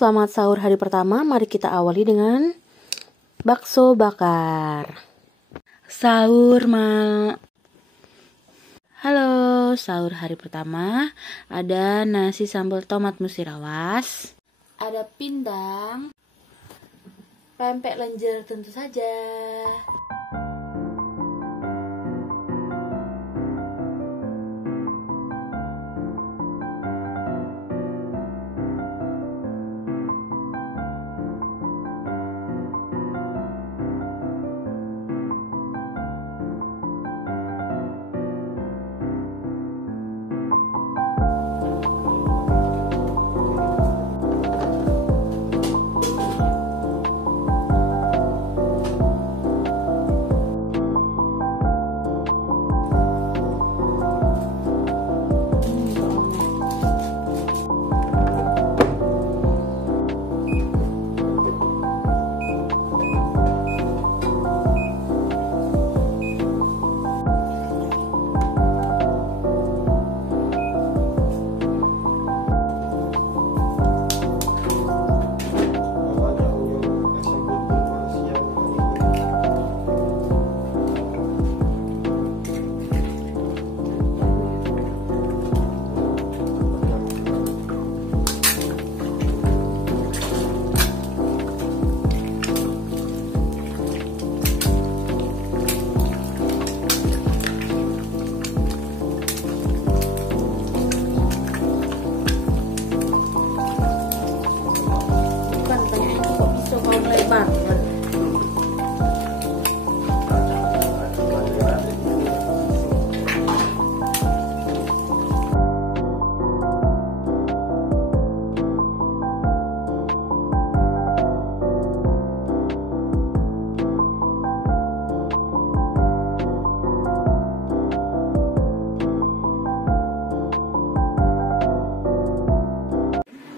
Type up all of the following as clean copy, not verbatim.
selamat sahur hari pertama. Mari kita awali dengan bakso bakar. Halo, sahur hari pertama. Ada nasi sambal tomat musirawas, ada pindang, pempek lenjer tentu saja.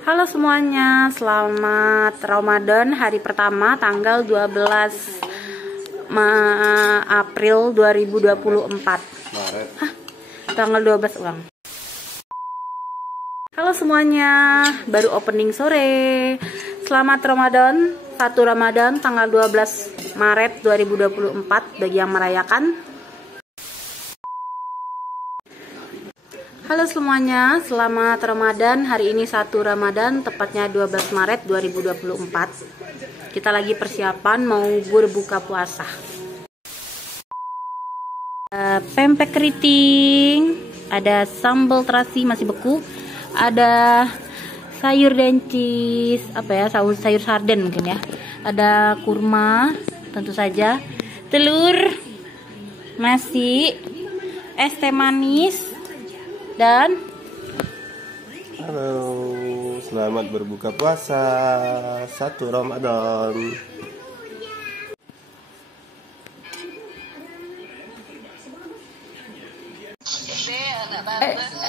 Halo semuanya, selamat Ramadan hari pertama tanggal 12 April 2024. Tanggal 12 ulang. Halo semuanya, baru opening sore. Selamat Ramadan, 1 Ramadan tanggal 12 Maret 2024 bagi yang merayakan. Halo semuanya, selamat Ramadan. Hari ini 1 Ramadan, tepatnya 12 Maret 2024. Kita lagi persiapan mau berbuka puasa. Pempek keriting, ada sambal terasi masih beku, ada sayur dencis, sayur sarden mungkin ya. Ada kurma, tentu saja, telur, nasi, es teh manis, dan halo, selamat berbuka puasa 1 Ramadan.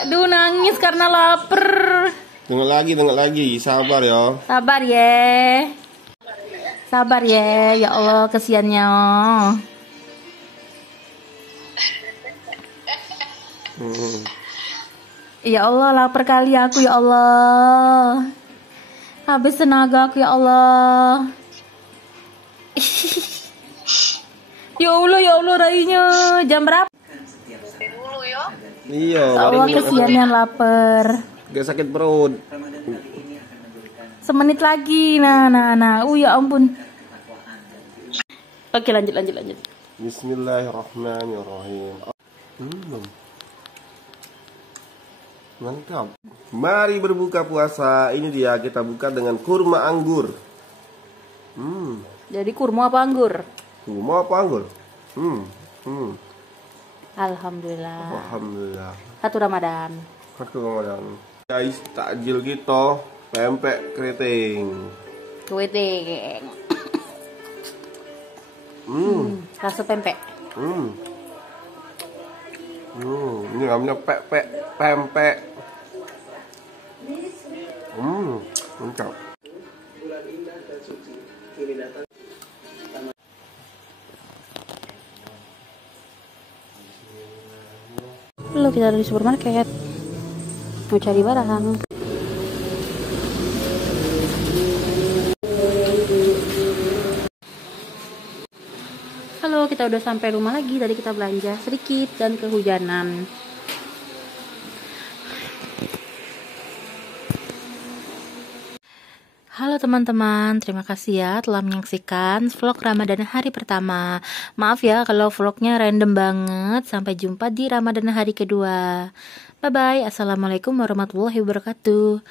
Aduh, nangis karena lapar. Tengok lagi, sabar ya. Sabar ya, ya Allah kesiannya. Ya Allah, lapar kali aku ya Allah. Habis tenaga aku ya Allah. Ya Allah rainya. Jam berapa? Iya, Allah kesiannya lapar. gak sakit perut. Semenit lagi. Nah. Ya ampun. Oke, lanjut. Bismillahirrahmanirrahim. Mantap. Mari berbuka puasa. Ini dia, kita buka dengan kurma anggur. Jadi kurma apa anggur? Kurma apa anggur? Alhamdulillah. 1 Ramadan. Guys, takjil gitu, pempek keriting. Rasa pempek. Ini namanya pempek. Mantap. Lalu kita ada di supermarket mau cari barang. kita udah sampai rumah lagi. Tadi kita belanja sedikit dan kehujanan. Halo teman-teman, terima kasih ya telah menyaksikan vlog Ramadan hari pertama. Maaf ya kalau vlognya random banget. Sampai jumpa di Ramadan hari kedua. Bye-bye. Assalamualaikum warahmatullahi wabarakatuh.